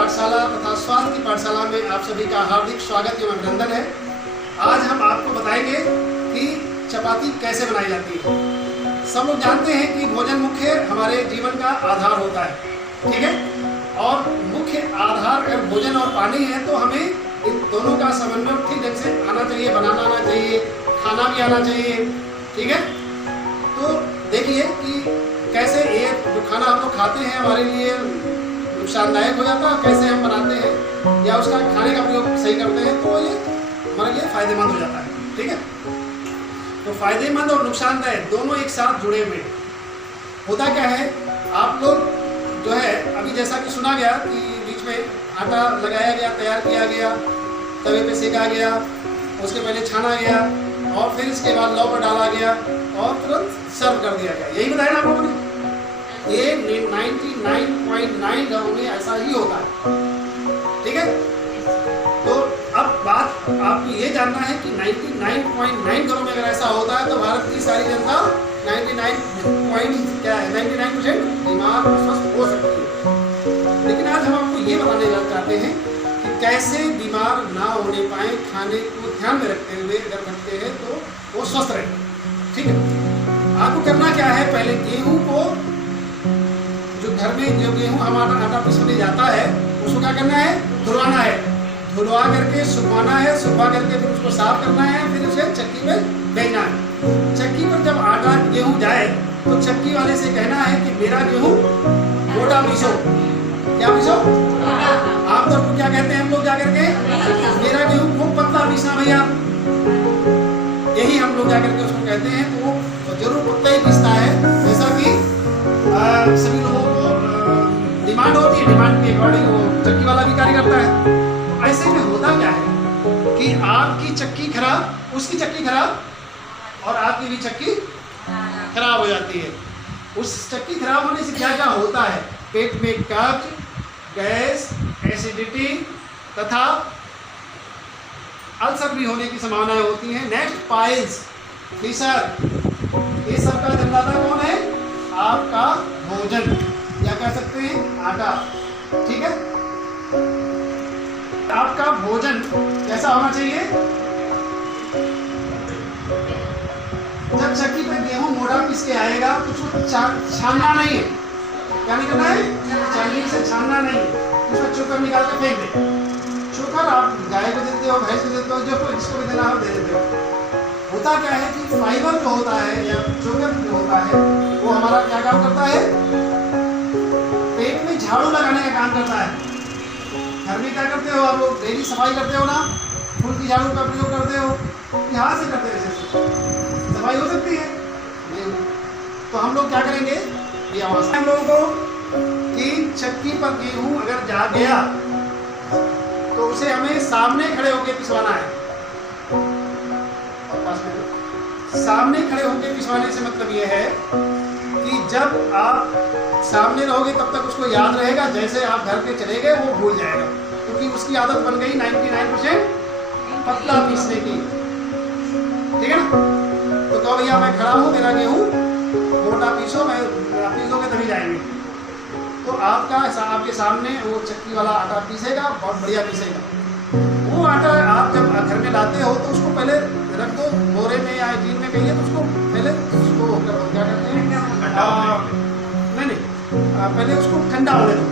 पाठशाला तथा स्वास्थ्य की पाठशाला में आप सभी का हार्दिक स्वागत एवं अभिनंदन है। आज हम आपको बताएंगे कि चपाती कैसे बनाई जाती है। सब लोग जानते हैं कि भोजन मुख्य हमारे जीवन का आधार होता है, ठीक है। और मुख्य आधार अगर भोजन और पानी है तो हमें इन दोनों का समन्वय ठीक ढंग से आना चाहिए, बनाना आना चाहिए, खाना भी आना चाहिए, ठीक है। तो देखिए कि कैसे ये जो खाना हम लोग खाते हैं हमारे लिए नुकसानदायक हो जाता है, कैसे हम बनाते हैं या उसका खाने का प्रयोग सही करते हैं तो ये हमारे लिए फायदेमंद हो जाता है, ठीक है। तो फायदेमंद और नुकसानदायक दोनों एक साथ जुड़े हुए होता क्या है। आप लोग जो है अभी जैसा कि सुना गया कि बीच में आटा लगाया गया, तैयार किया गया, तवे पे सेका गया, उसके पहले छाना गया और फिर इसके बाद लौ पर डाला गया और तुरंत सर्व कर दिया गया। यही बताया ना आप लोगों ने। ये 99.9 घरों में ऐसा ही होता है, ठीक है। तो अब बात आपको ये जानना है कि 99.9 घरों में अगर ऐसा होता है तो भारत की सारी जनता 99% बीमार और स्वस्थ हो सकती है। लेकिन आज हम आपको ये बताने चाहते हैं कि कैसे बीमार ना होने पाए, खाने को ध्यान में रखते हुए अगर करते हैं तो वो स्वस्थ रहे, ठीक है। आपको करना क्या है, पहले गेहूं को जो घर में जो गेहूं हमारा आटा पीसने जाता है उसको क्या करना है, धुलवाना है, धुलवा करके सुखवाना है, सुखवा करके फिर उसको साफ करना है, फिर उसे चक्की में भेजना है। चक्की पर जब आटा गेहूं जाए तो चक्की वाले से कहना है कि मेरा गेहूं मोटा पीसो। क्या पीसो? आमतौर पर क्या कहते हैं हम लोग जाकर के, मेरा गेहूं खूब पतला पीसना भैया, यही हम लोग जाकर के उसको कहते हैं। तो वो जरूर पतला ही पीसता है, जैसा कि सभी लोगों को डिमांड होती है, डिमांड के अकॉर्डिंग वो चक्की वाला भी कार्य करता है। तो ऐसे में होता क्या है कि आपकी चक्की खराब, उसकी चक्की खराब और आपकी भी चक्की खराब हो जाती है। उस चक्की खराब होने से क्या क्या होता है, पेट में कब्ज, गैस, एसिडिटी तथा अल्सर भी होने की संभावनाएं होती हैं। नेक्स्ट पाइल्स, फिशर, ये सब का जन्मदाता कौन है, आपका भोजन या कह सकते हैं आटा, ठीक है। आपका भोजन कैसा होना चाहिए, जब चक्की पे गेहूं मोटा पीस के आएगा तो उसको छानना नहीं है। क्या नहीं करना है, छलनी से छानना नहीं है, उसको चोकर निकाल के फेंक दे। चोकर आप गाय को देते हो, भैंस को देते हो, जो जिसको भी देना हो दे देते हो। होता क्या है कि फाइबर जो होता है या चोकर जो होता है वो हमारा क्या काम करता है, पेट में झाड़ू लगाने का काम करता है। घर में क्या करते हो आप लोग, डेली सफाई करते हो ना, फूल की झाड़ू का प्रयोग करते हो, यहाँ से करते हो, सफाई हो सकती है नहीं। तो हम लोग क्या करेंगे, ये अवस्था हम लोगों को कि चक्की पर गेहूं अगर जा गया तो उसे हमें सामने खड़े होकर पिसवाना है। सामने खड़े होकर पिसवाने से मतलब ये है कि जब आप सामने रहोगे तब तक उसको याद रहेगा, जैसे आप घर के चले गए वो भूल जाएगा, क्योंकि उसकी आदत बन गई 99% पतला पीसने की, ठीक है ना। तो कहो भैया मैं खड़ा हूँ, मेरा गेहूँ मोटा पीसो, मैं पीसोगे तभी जाएंगे। तो आपके सामने वो चक्की वाला आटा पीसेगा, बहुत बढ़िया पीसेगा। वो आटा आप जब घर में लाते हो तो उसको पहले रख दो बोरे में या टीन में कहिए, तो उसको पहले उसको क्या करते हैं, नहीं पहले उसको ठंडा होने दो।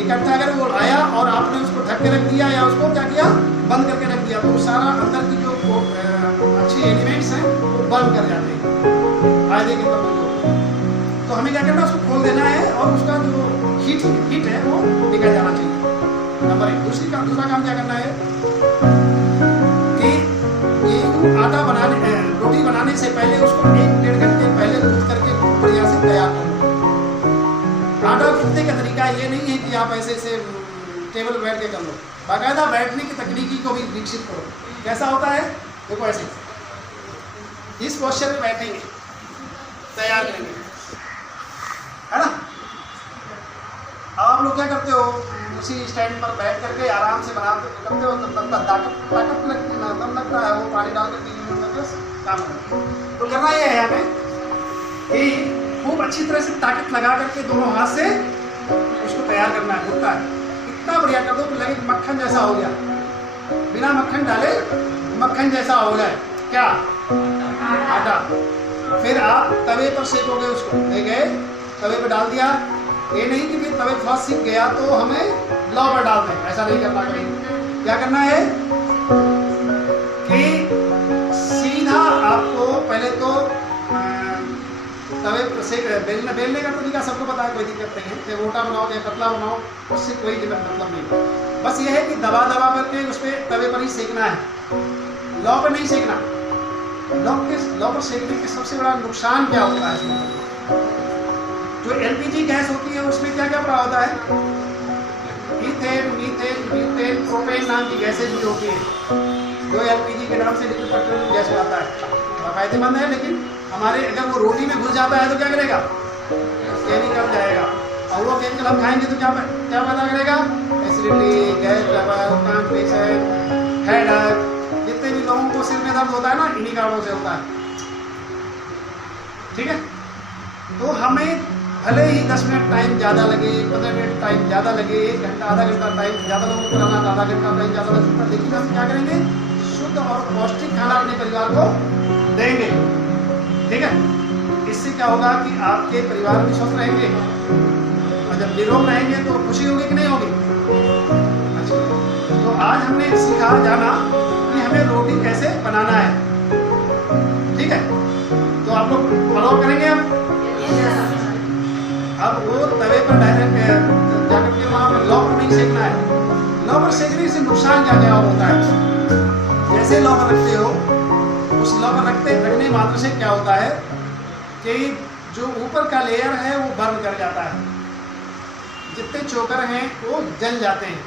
इकट्ठा अगर वो आया और आपने उसको ढक के रख दिया या उसको क्या किया, बंद करके रख दिया, तो सारा अंदर की जो अच्छे एलिमेंट्स हैं वो बंद कर जाते हैं फायदे के तौर पर। तो हमें क्या करना है, उसको खोल देना है और उसका जो हीट है वो निकल जाना चाहिए, नंबर एक। दूसरा काम क्या करना है कि गेहूं आटा बनाने, रोटी बनाने से पहले उसको 1-1.5 घंटे पहले गूंथ करके बढ़िया से तैयार कर लो। आटा गूंथने का तरीका ये नहीं है कि आप ऐसे टेबल पर बैठ के कर लो, बाकायदा बैठने की तकनीकी को भी विकसित करो। कैसा होता है, देखो ऐसे इस पोस्चर में बैठेंगे, तैयार करेंगे, है ना। आप लोग क्या करते हो, उसी स्टैंड पर बैठ करके आराम से करते हो, तब ताकत लगता है, वो पानी डाल करके काम करते हो। तो करना ये है हमें कि खूब अच्छी तरह से ताकत लगा करके दोनों हाथ से उसको तैयार करना है, होता है। इतना बढ़िया कर दो कि लगे मक्खन जैसा हो गया, बिना मक्खन डाले मक्खन जैसा हो जाए। क्या? आटा। फिर आप तवे पर सेकोगे उसको, ले गए तवे पर डाल दिया। ये नहीं कि फिर तवे थोड़ा सीख गया तो हमें लौ पर डाल दें, ऐसा नहीं करना कभी। क्या करना है कि सीधा आपको पहले तो तवे से बेलने का तरीका सबको पता है, कोई दिक्कत नहीं है, चाहे मोटा बनाओ चाहे पतला बनाओ, उससे कोई मतलब नहीं। बस ये है कि दबा दबा करके उस पर तवे पर ही सेकना है, लौ पर नहीं सेकना। लौ पर सेकने के सबसे बड़ा नुकसान क्या होता है? जो एलपीजी गैस होती है उसमें क्या क्या पड़ा होता है? ईथेन, मीथेन, ब्यूटेन, प्रोपेन नाम की गैसेज भी होती है, जो एलपीजी के नाम से लिक्विड पेट्रोलियम गैस आता है। फायदेमंद है, लेकिन हमारे अगर वो रोटी में घुस जाता है तो क्या करेगा? केमिकल जाएगा, और वो केमिकल हम खाएंगे तो क्या पैदा करेगा? Acidity, gas trouble, constipation, headache, जितने भी लोगों को सिर में दर्द होता है ना, इन्हीं कारणों से होता है। ठीक है, तो हमें भले ही 10 मिनट टाइम ज़्यादा लगे, 15 मिनट टाइम ज़्यादा लगे, 1 घंटा आधा घंटा टाइम ज़्यादा लोगों को बनाना, आधा घंटा टाइम ज़्यादा लगता है, लेकिन हम क्या करेंगे? शुद्ध और पौष्टिक खाना अपने परिवार को देंगे। ठीक है, इससे क्या होगा कि आपके परिवार भी स्वस्थ रहेंगे, और जब निरोग रहेंगे तो खुशी होगी कि नहीं होगी? अच्छा, तो आज हमने सीखा जाना कि हमें रोटी कैसे बनाना है। ठीक है, तो आप लोग फॉलो करेंगे अब वो तवे पर डायरेक्ट जाकर के वहाँ पर लौ पर नहीं सेकना है। लौ पर सेकने से नुकसान क्या क्या होता है? जैसे लौ पर रखते हो, उस लौ पर रखने मात्र से क्या होता है कि जो ऊपर का लेयर है वो बर्न कर जाता है, जितने चोकर हैं वो जल जाते हैं।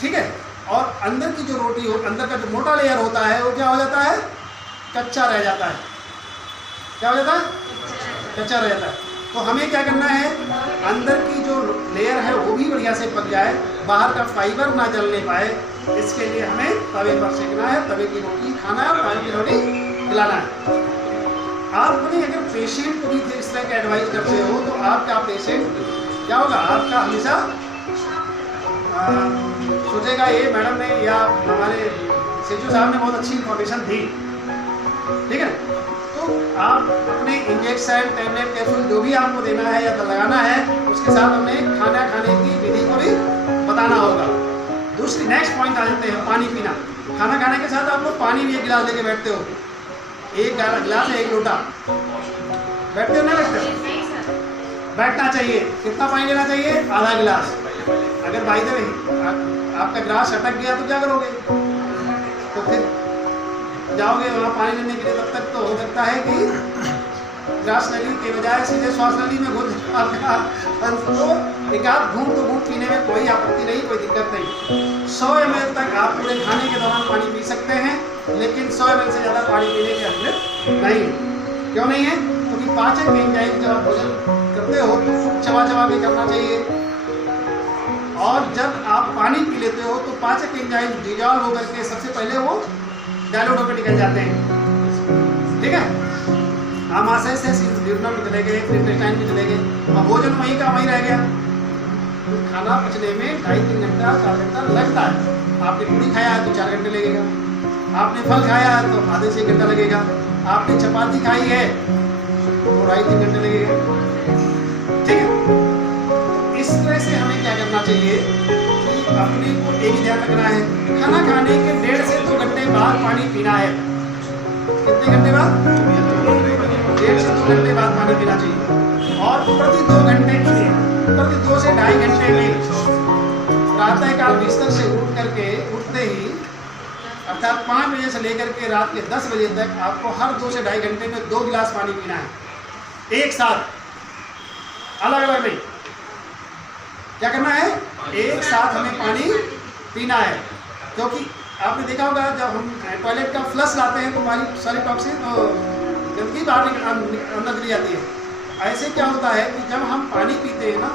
ठीक है, और अंदर की जो रोटी हो, अंदर का जो मोटा लेयर होता है वो क्या हो जाता है? कच्चा रह जाता है। क्या हो जाता है? कच्चा रह जाता है। तो हमें क्या करना है? अंदर की जो लेयर है वो भी बढ़िया से पक जाए, बाहर का फाइबर ना जलने पाए, इसके लिए हमें तवे पर सेकना है, तवे की रोटी खाना है और तवे की रोटी खिलाना है। आप अपने अगर पेशेंट को भी इस तरह का एडवाइस करते हो तो आपका पेशेंट क्या होगा? आपका हमेशा सोचेगा ये मैडम ने या हमारे सेजू साहब ने बहुत अच्छी इन्फॉर्मेशन दी। ठीक है, तो आप अपने इंजेक्शन, टैबलेट, कैप्सूल जो भी आपको देना है या लगाना है, उसके साथ हमें खाना खाने की विधि को भी बताना होगा। दूसरी नेक्स्ट पॉइंट आ जाते हैं, पानी पीना। खाना खाने के साथ आप लोग पानी भी 1 गिलास लेके बैठते हो, 1 गिलास है 1 लोटा, बैठते हो ना? बैठते हो? बैठना चाहिए। कितना पानी लेना चाहिए? आधा गिलास। अगर बाई द वे आपका गिलास अटक गया तो क्या करोगे? तो फिर जाओगे वहाँ पानी लेने के लिए, तब तक तो हो सकता है कि ग्रास नली के बजाय सीधे श्वास नली में घुस आपका। तो एक आध घूंट तो घूंट पीने में कोई आपत्ति नहीं, कोई दिक्कत नहीं। 100 ml तक आप पूरे खाने के दौरान पानी पी सकते हैं, लेकिन 100 ml से ज़्यादा पानी पीने की अनुमति नहीं है। क्यों नहीं है? क्योंकि पाचक एंजाइम जब आप भोजन करते हो तो खूब चबा चबा के करना चाहिए, और जब आप पानी पी लेते हो तो पाचक एंजाइम डिजॉल्व होकर के सबसे पहले वो डायल्यूट होकर निकल जाते हैं। ठीक है, आमाशय से ड्यूरनम में चले गए, इंटेस्टाइन में चले गए, और भोजन वहीं का वहीं रह गया। तो खाना पचने में 2.5-3 घंटा 4 घंटा लगता है। आपने पूरी खाया है तो 4 घंटे लगेगा, आपने फल खाया है तो आधे से 1 घंटा लगेगा, आपने चपाती खाई है तो 2.5-3 घंटे लगेगा। ठीक है, तो इस तरह से हमें क्या करना चाहिए कि अपने को एक ही ध्यान रखना है, खाना खाने के 1.5 से 2 घंटे बाद पानी पीना है। कितने घंटे बाद? 1.5 से 2 घंटे बाद पानी पीना चाहिए, और प्रति 2 घंटे के लिए, प्रति 2 से 2.5 घंटे में प्रातःकाल बिस्तर से उठ करके उठते ही, अर्थात 5 बजे से लेकर के रात के 10 बजे तक आपको हर 2 से 2.5 घंटे में 2 गिलास पानी पीना है, एक साथ, अलग अलग नहीं। क्या करना है? एक साथ हमें पानी पीना है, क्योंकि आपने देखा होगा जब हम टॉयलेट का फ्लश लाते हैं तो हमारी सारी टॉक्सिन गंदगी बाहर अंदर चली जाती है। ऐसे क्या होता है कि जब हम पानी पीते हैं ना,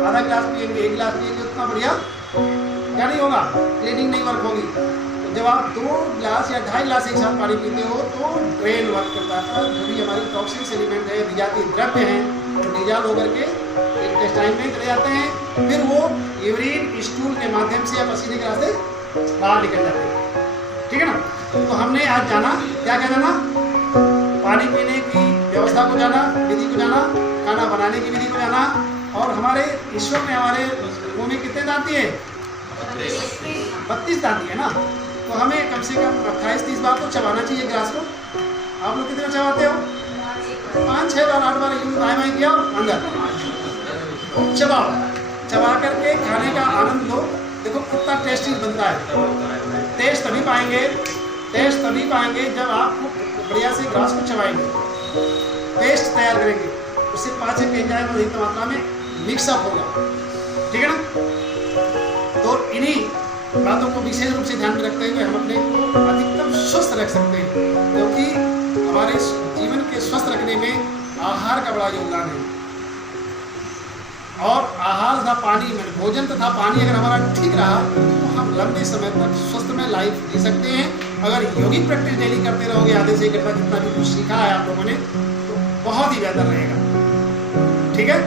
आधा गिलास पिएंगे, 1 गिलास पिएंगे, उतना बढ़िया क्या नहीं होगा, क्लीनिंग नहीं वर्क होगी। तो जब आप 2 गिलास या 2.5 गिलास एक साथ पानी पीते हो तो ड्रेन वर्क करता है, जो भी हमारी टॉक्सिक एलिमेंट है, विजातीय द्रव्य हैं, वो डिजॉल्व होकर के इंटेस्टाइन में चले जाते हैं, फिर वो यूरिन स्टूल के माध्यम से या पसीने के रास्ते बाहर निकल जाते हैं। ठीक है ना। तो हमने आज जाना क्या क्या जाना, पानी पीने की व्यवस्था को जाना, विधि को जाना, खाना बनाने की विधि को जाना, और हमारे ईश्वर ने हमारे मुंह में कितने दांत दिए, 32 दांत दिए ना। तो हमें कम से कम 28-30 बार तो चबाना चाहिए गिलास को। आप लोग कितने चबाते हो, 5-6 बार 8 बार यूं दाएं बाएं किया अंदर चबाओ, चबा करके खाने का आनंद लो। देखो कितना टेस्टी बनता है। टेस्ट तभी पाएंगे जब आप बढ़िया से ग्लास को चबाएंगे, पेस्ट तैयार करेंगे, उससे पाचक एंजाइम अधिक मात्रा में मिक्सअप होगा। ठीक है ना। तो इन्हीं बातों को विशेष रूप से ध्यान में रखते हुए हम अपने को अधिकतम स्वस्थ रख सकते हैं, क्योंकि हमारे जीवन के स्वस्थ रखने में आहार का बड़ा योगदान है। और आहार तथा पानी में भोजन तथा पानी अगर हमारा ठीक रहा तो हम लंबे समय तक स्वस्थ में लाइफ जी सकते हैं। अगर योगिक प्रैक्टिस डेली करते रहोगे, आधे से एक घंटा जितना भी कुछ सीखा है आप लोगों ने, तो बहुत ही बेहतर रहेगा। ठीक है।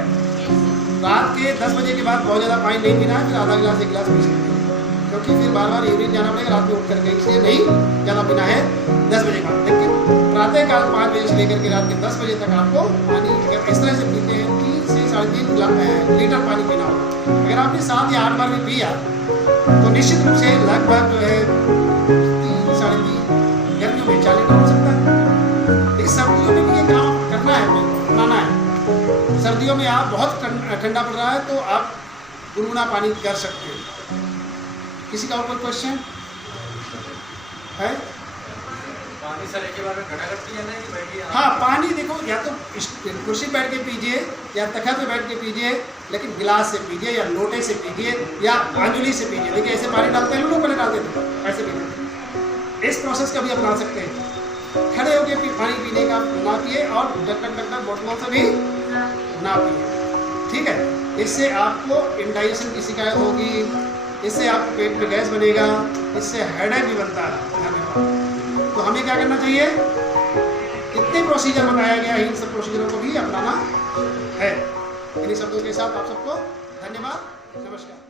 रात के 10 बजे के बाद बहुत ज़्यादा पानी नहीं पीना है, फिर आधा गिलास 1 गिलास पी सकते हैं, क्योंकि फिर बार बार यूरिन जाना पड़ेगा रात में उठ करके, इसलिए नहीं ज़्यादा पीना है 10 बजे के बाद। लेकिन प्रातःकाल 5 बजे से लेकर के रात के 10 बजे तक आपको पानी अगर इस तरह से पीते हैं 3 से 3.5 लीटर पानी पीना होगा। अगर आपने 7 या 8 बार भी पिया तो निश्चित रूप से लगभग जो है 3-3.5 गर्मियों में 4 लीटर हो सकता है। लेकिन सर्दियों में भी ये काम करना है, बनाना है। सर्दियों में आप बहुत ठंडा पड़ रहा है तो आप गुनगुना पानी कर सकते हैं। किसी का और कोई क्वेश्चन है? पानी सर एक बार में घटाघट पिया नहीं कि बैठिए? हाँ, पानी देखो, या तो कुर्सी बैठ के पीजिए या तख्त पे बैठ के पीजिए, लेकिन गिलास से पीजिए या लोटे से पीजिए या अंजुली से पीजिए। देखिए ऐसे पानी डालते हैं लोग, पहले डालते थे, ऐसे पीजिए। इस प्रोसेस का भी अपना सकते हैं। खड़े होकर पानी पीने का ना पिए और ढक्कन बोतलों से भी ना पिए। ठीक है। इससे आपको इंडाइजेशन की शिकायत होगी, इससे आपके पेट में गैस बनेगा, इससे हेडेक भी बनता है। धन्यवाद। तो हमें क्या करना चाहिए, कितने प्रोसीजर बताया गया है, इन सब प्रोसीजरों को भी अपनाना है। इन्हीं शब्दों के साथ आप सबको धन्यवाद, नमस्कार।